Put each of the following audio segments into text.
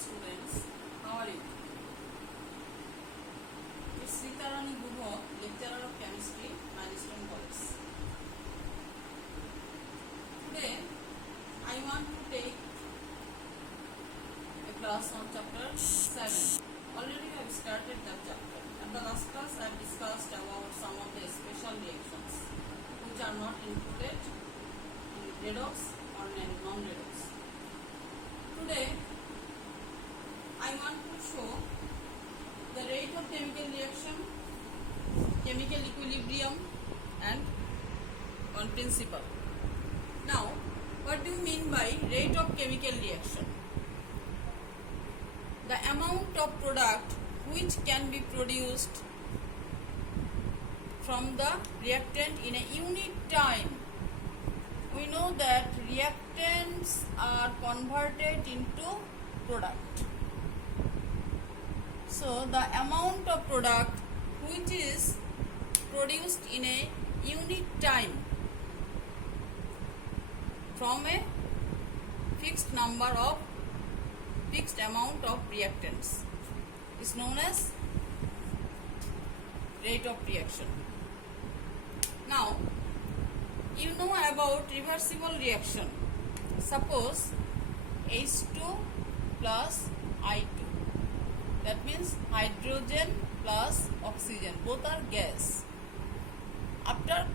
students. How are you? It's Rita Rani Guha, lecturer of chemistry, Milestone College. Today, I want to take a class on chapter 7. Already I have started that chapter. At the last class, I have discussed about some of the special reactions which are not included in redox or non-redox. Today, I want to show the rate of chemical reaction, chemical equilibrium, and one principle. Now, what do you mean by rate of chemical reaction? The amount of product which can be produced from the reactant in a unit time. We know that reactants are converted into product. So the amount of product which is produced in a unit time from a fixed amount of reactants is known as rate of reaction. Now, you know about reversible reaction. Suppose H2 plus I2. That means hydrogen plus oxygen. Both are gas. After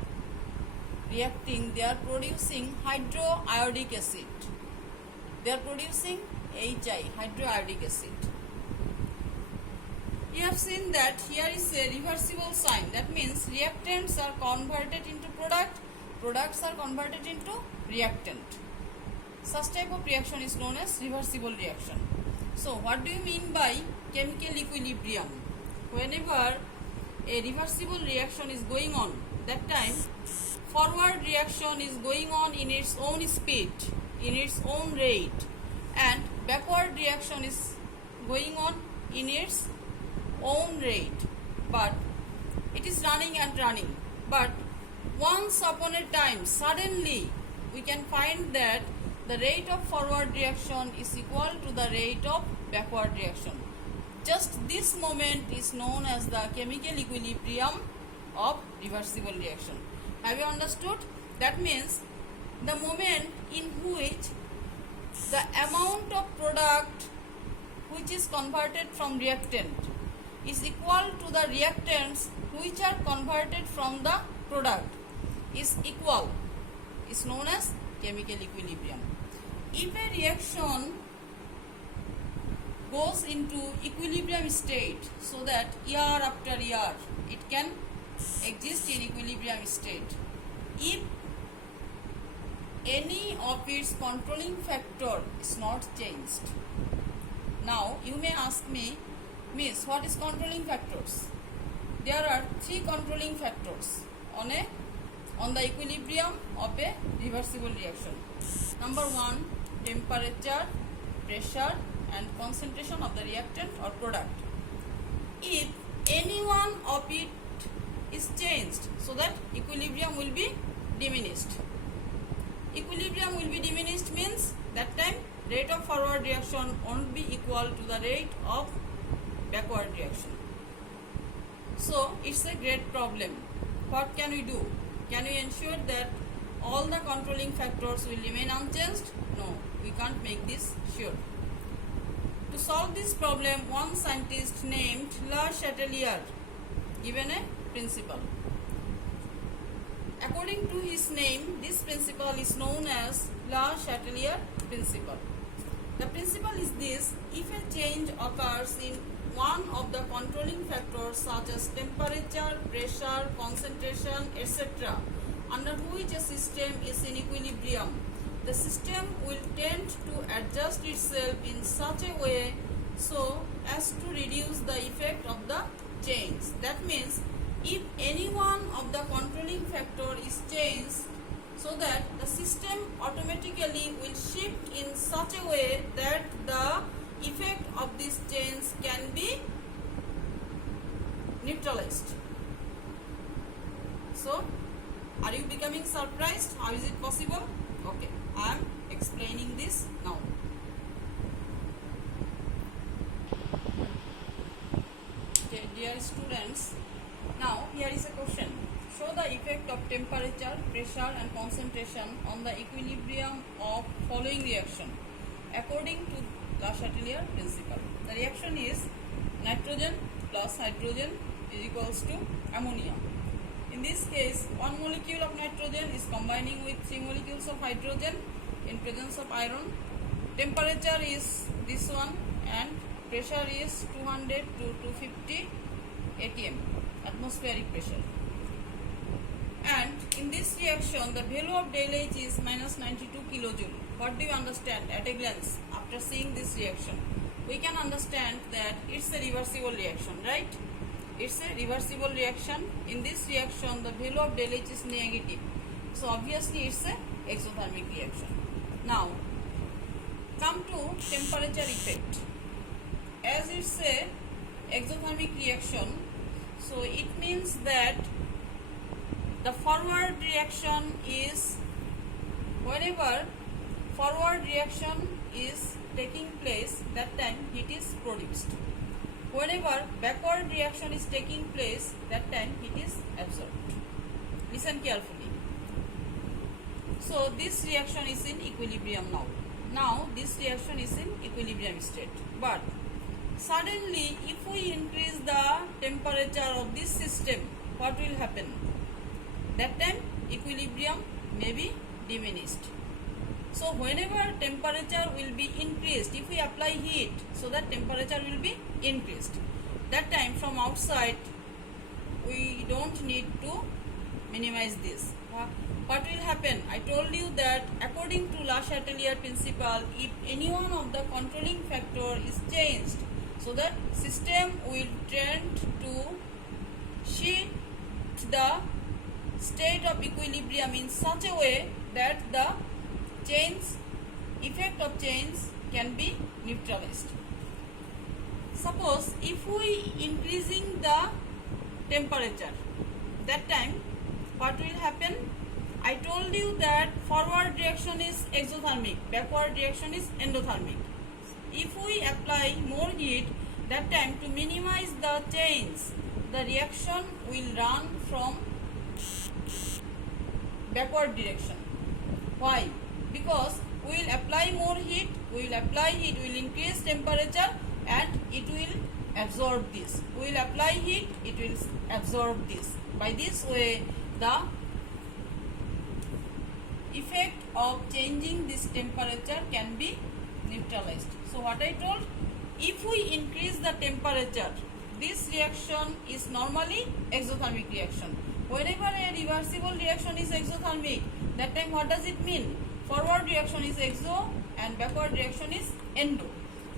reacting, they are producing hydroiodic acid. They are producing HI, hydroiodic acid. You have seen that here is a reversible sign. That means reactants are converted into product, products are converted into reactant. Such type of reaction is known as reversible reaction. So, what do you mean by chemical equilibrium? Whenever a reversible reaction is going on, that time forward reaction is going on in its own speed, in its own rate, and backward reaction is going on in its own rate, but it is running and running. But once upon a time, suddenly we can find that the rate of forward reaction is equal to the rate of backward reaction. Just this moment is known as the chemical equilibrium of reversible reaction. Have you understood? That means the moment in which the amount of product which is converted from reactant is equal to the reactants which are converted from the product is equal is known as chemical equilibrium. If a reaction goes into equilibrium state, so that year after year it can exist in equilibrium state, if any of its controlling factor is not changed. Now you may ask me, Miss, what is controlling factors? There are three controlling factors on the equilibrium of a reversible reaction. Number one, temperature, pressure, and concentration of the reactant or product. If any one of it is changed, so that equilibrium will be diminished. Equilibrium will be diminished means that time rate of forward reaction won't be equal to the rate of backward reaction. So it's a great problem. What can we do? Can we ensure that all the controlling factors will remain unchanged? No, we can't make this sure. To solve this problem, one scientist named Lecture-4 given a principle. According to his name, this principle is known as Lecture-4 principle. The principle is this: if a change occurs in one of the controlling factors such as temperature, pressure, concentration, etc., under which a system is in equilibrium, the system will tend to adjust itself in such a way so as to reduce the effect of the change. That means if any one of the controlling factor is changed, so that the system automatically will shift in such a way that the effect of this change can be neutralized. So, are you becoming surprised? How is it possible? Okay, I am explaining this now. Dear students, now here is a question. Show the effect of temperature, pressure and concentration on the equilibrium of following reaction according to the chatelier principle. The reaction is nitrogen plus hydrogen is equals to ammonia. In this case, one molecule of nitrogen is combining with 3 molecules of hydrogen in presence of iron. Temperature is this one and pressure is 200 to 250 atm, atmospheric pressure. And in this reaction, the value of del H is minus 92 kilojoule. What do you understand at a glance after seeing this reaction? We can understand that it's a reversible reaction, right? It's a reversible reaction. In this reaction, the value of del H is negative. So obviously it's a exothermic reaction. Now, come to temperature effect. As it's a exothermic reaction, so it means that the forward reaction is, whenever forward reaction is taking place, that time heat is produced. Whenever backward reaction is taking place, that time heat is absorbed. Listen carefully. So this reaction is in equilibrium now. Now this reaction is in equilibrium state. But suddenly, if we increase the temperature of this system, what will happen? That time equilibrium may be diminished. So whenever temperature will be increased, if we apply heat, so that temperature will be increased. That time from outside, we don't need to minimize this. What will happen? I told you that according to La Chatelier principle, if any one of the controlling factor is changed, so that system will tend to shift the state of equilibrium in such a way that the effect of change can be neutralized. Suppose if we increasing the temperature, that time what will happen? I told you that forward reaction is exothermic, backward reaction is endothermic. If we apply more heat, that time to minimize the change, the reaction will run from backward direction. Why? Because we will apply more heat, we will increase temperature and it will absorb this. We will apply heat, it will absorb this. By this way, the effect of changing this temperature can be neutralized. So what I told, if we increase the temperature, this reaction is normally exothermic reaction. Whenever a reversible reaction is exothermic, that time what does it mean? Forward reaction is exo and backward reaction is endo.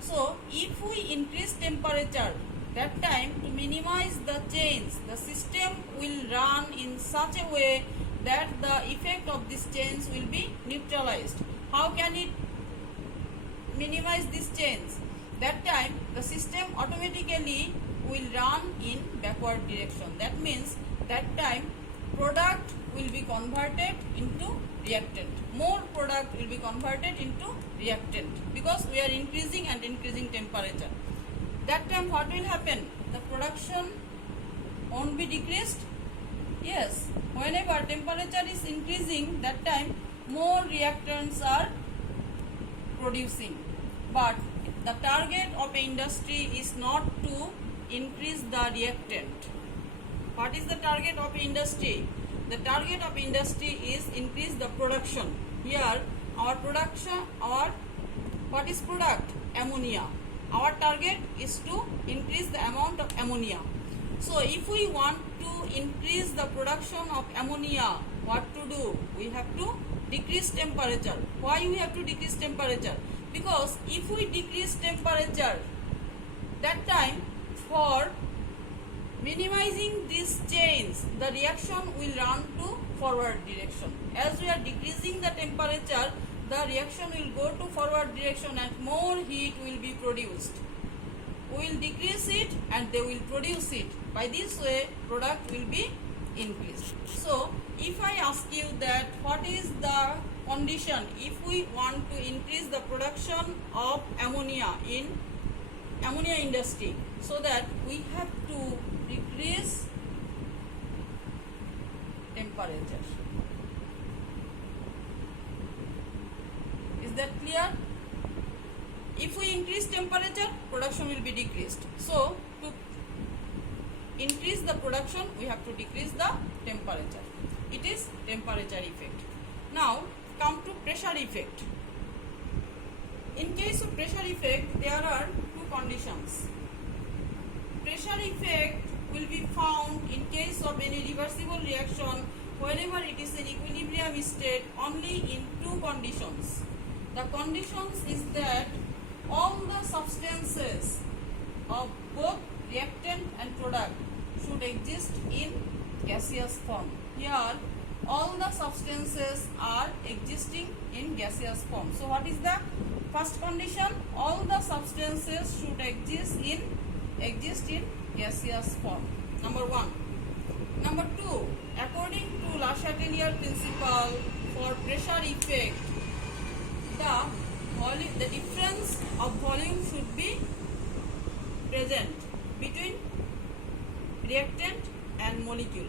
So if we increase temperature, that time to minimize the change, the system will run in such a way that the effect of this change will be neutralized. How can it minimize this change? That time the system automatically will run in backward direction. That means that time product will be converted into reactant. More product will be converted into reactant because we are increasing and increasing temperature. That time what will happen? The production won't be decreased. Yes, whenever temperature is increasing, that time more reactants are producing. But the target of industry is not to increase the reactant. What is the target of industry? The target of industry is increase the production. Here our production, what is product? Ammonia. Our target is to increase the amount of ammonia. So if we want to increase the production of ammonia, what to do? We have to decrease temperature. Why we have to decrease temperature? Because if we decrease temperature, that time for minimizing this change, the reaction will run to forward direction. As we are decreasing the temperature, the reaction will go to forward direction and more heat will be produced. We will decrease it and they will produce it. By this way, product will be increased. So, if I ask you that what is the condition if we want to increase the production of ammonia in ammonia industry, so that we have to increase temperature. Is that clear? If we increase temperature, production will be decreased. So, to increase the production, we have to decrease the temperature. It is temperature effect. Now, come to pressure effect. In case of pressure effect, there are two conditions. Pressure effect will be found in case of any reversible reaction wherever it is in equilibrium state only in two conditions. The conditions is that all the substances of both reactant and product should exist in gaseous form. Here, all the substances are existing in gaseous form. So, what is the first condition? All the substances should exist in gaseous form. Number 1. Number 2. According to Lecture-4 principle, for pressure effect, the difference of volume should be present between reactant and molecule.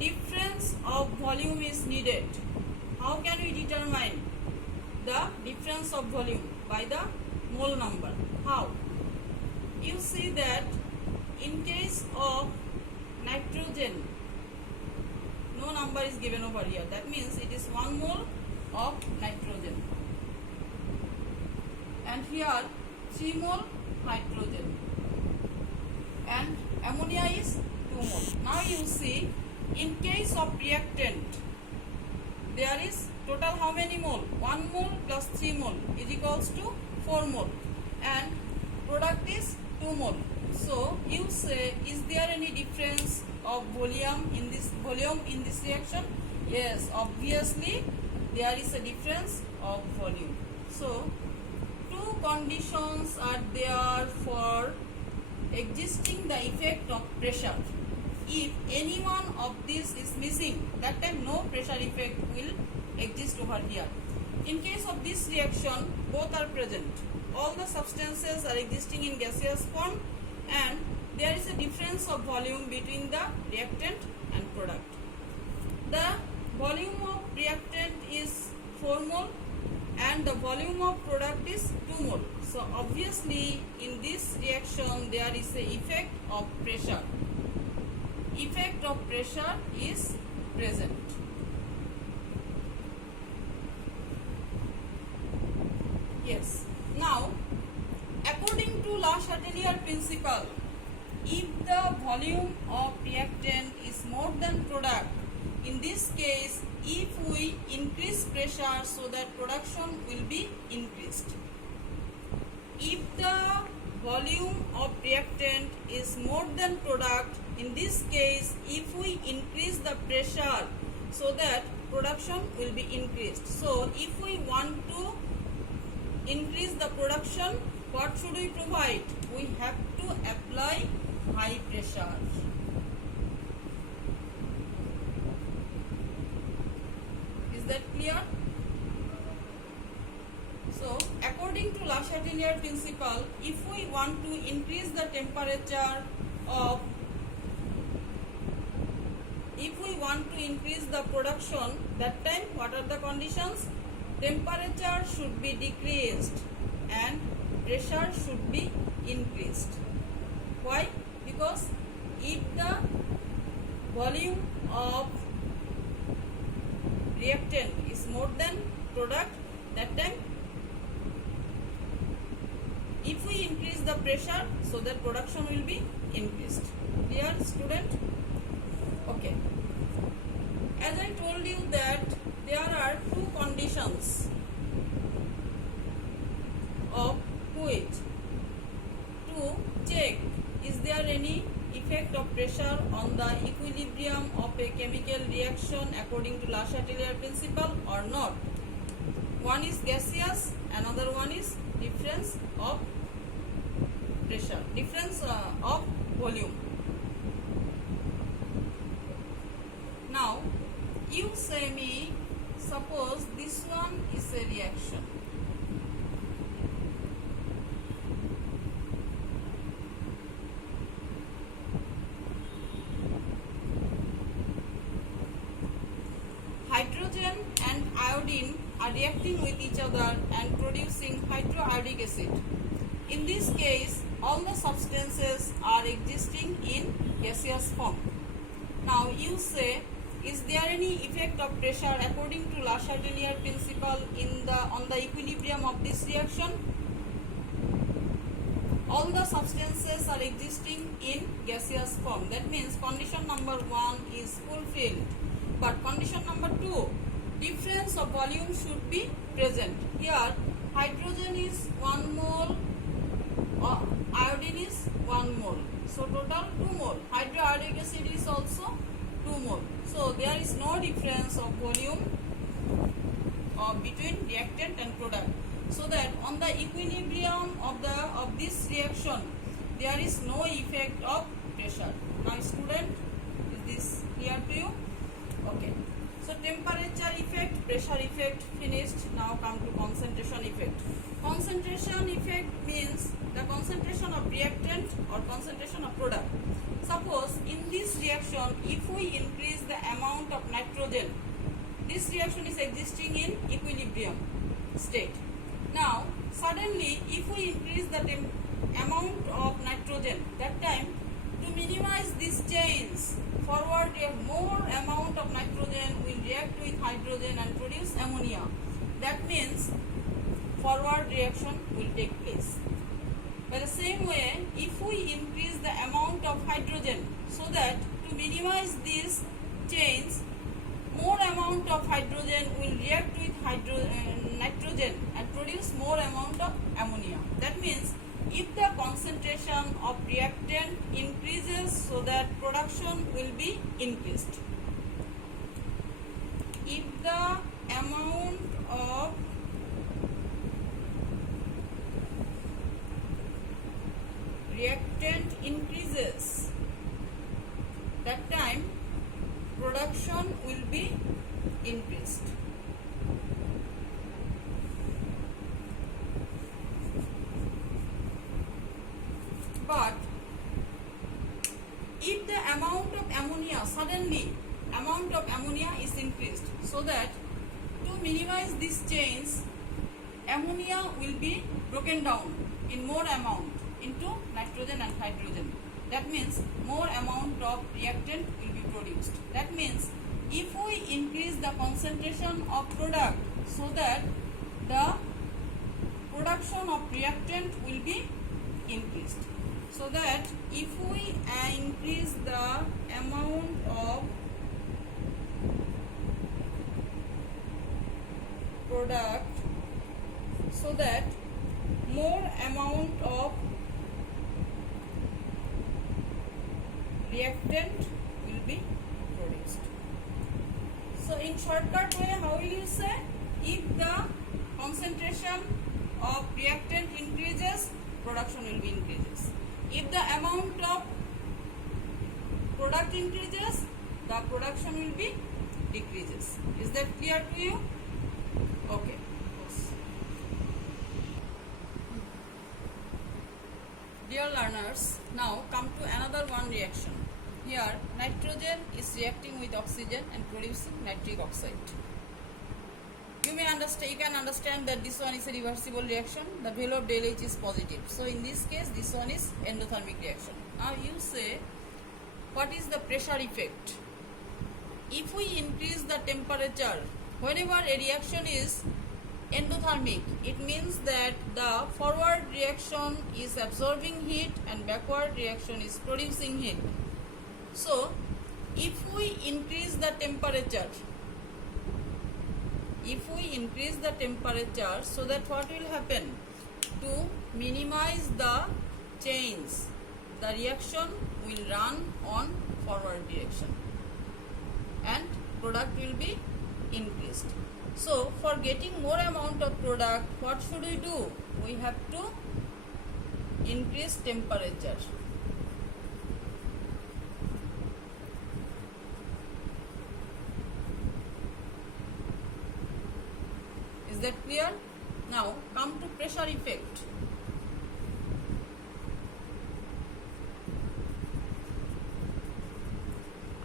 Difference of volume is needed. How can we determine the difference of volume? By the mole number. How? You see that in case of nitrogen, no number is given over here. That means it is 1 mole of nitrogen. And here 3 mole hydrogen. And ammonia is 2 mole. Now you see, in case of reactant, there is total how many mole? 1 mole plus 3 mole is equals to 4 mole. And product is 2 mole. So you say, is there any difference of volume in this reaction? Yes, obviously there is a difference of volume. So two conditions are there for existing the effect of pressure. If any one of these is missing, that time no pressure effect will exist over here. In case of this reaction, both are present. All the substances are existing in gaseous form and there is a difference of volume between the reactant and product. The volume of reactant is 4 mole and the volume of product is 2 mole. So obviously in this reaction there is a effect of pressure. Effect of pressure is present. Yes. Now, according to Lecture-4 principle, if the volume of reactant is more than product, in this case, if we increase pressure so that production will be increased. If the volume of reactant is more than product, in this case, if we increase the pressure so that production will be increased. So, if we want to increase the production, what should we provide? We have to apply high pressure. Is that clear? So, according to Lecture-4 principle, if we want to increase the temperature of, if we want to increase the production, that time what are the conditions? Temperature should be decreased and pressure should be increased. Why? Because if the volume of reactant is more than product, that time if we increase the pressure, so that production will be increased. Clear, student? Okay. As I told you that there are two conditions of which to check is there any effect of pressure on the equilibrium of a chemical reaction according to Lecture-4 principle or not. One is gaseous, another one is difference of pressure, difference of volume. Now, you say me, suppose this one is a reaction. each other and producing hydroiodic acid. In this case, all the substances are existing in gaseous form. Now you say, is there any effect of pressure according to La Chatelier principle on the equilibrium of this reaction? All the substances are existing in gaseous form. That means condition number 1 is fulfilled. But condition number 2, difference of volume should be present. Here hydrogen is 1 mole, iodine is 1 mole. So total 2 mole. Hydroiodic acid is also 2 mole. So there is no difference of volume between reactant and product. So that on the equilibrium of this reaction there is no effect of pressure. Now student, is this clear to you? Okay. So temperature effect, pressure effect finished. Now come to concentration effect. Concentration effect means the concentration of reactant or concentration of product. Suppose in this reaction, if we increase the amount of nitrogen, this reaction is existing in equilibrium state. Now suddenly if we increase the amount of nitrogen, that time to minimize these chains, forward more amount of nitrogen will react with hydrogen and produce ammonia. That means forward reaction will take place. By the same way, if we increase the amount of hydrogen, so that to minimize these chains, more amount of hydrogen will react with nitrogen and produce more amount of ammonia. That means if the concentration of reactant increases, so that production will be increased. If the amount of reactant increases, that time production will be increased. But if the amount of ammonia, suddenly amount of ammonia is increased, so that to minimize these chains, ammonia will be broken down in more amount into nitrogen and hydrogen. That means more amount of reactant will be produced. That means if we increase the concentration of product, so that the production of reactant will be increased. So that if we increase the amount of product, so that more amount of reactant will be produced. So in shortcut way, how will you say? If the concentration of reactant increases, production will be increases. If the amount of product increases, the production will be decreases. Is that clear to you? Okay. Dear learners, now come to another one reaction. Here nitrogen is reacting with oxygen and producing nitric oxide. You can understand that this one is a reversible reaction. The value of del H is positive. So in this case, this one is endothermic reaction. Now you say, what is the pressure effect? If we increase the temperature, whenever a reaction is endothermic, it means that the forward reaction is absorbing heat and backward reaction is producing heat. So if we increase the temperature, so that what will happen? To minimize the chains, the reaction will run on forward direction and product will be increased. So for getting more amount of product, what should we do? We have to increase temperature. Is that clear? Now come to pressure effect.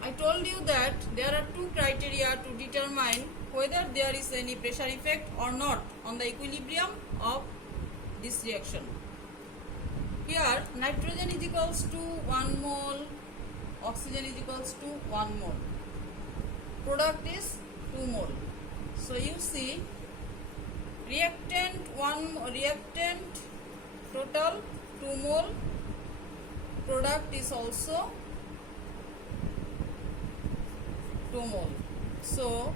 I told you that there are two criteria to determine whether there is any pressure effect or not on the equilibrium of this reaction. Here nitrogen is equals to 1 mole, oxygen is equals to 1 mole, product is 2 mole. So you see reactant total 2 mole, product is also 2 mole. So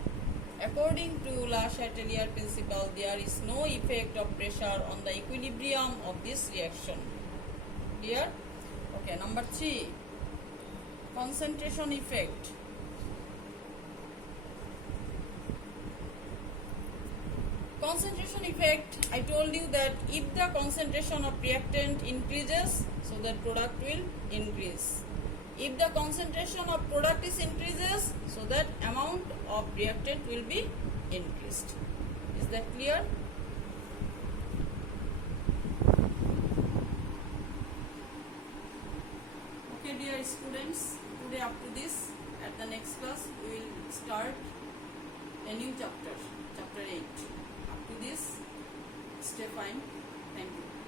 according to La Chatelier principle, there is no effect of pressure on the equilibrium of this reaction. Clear? Okay, number 3, concentration effect. Concentration effect, I told you that if the concentration of reactant increases, so that product will increase. If the concentration of product is increases, so that amount of reactant will be increased. Is that clear? Okay, dear students, today up to this. At the next class, we will start a new chapter, chapter 8. Up to this, stay fine. Thank you.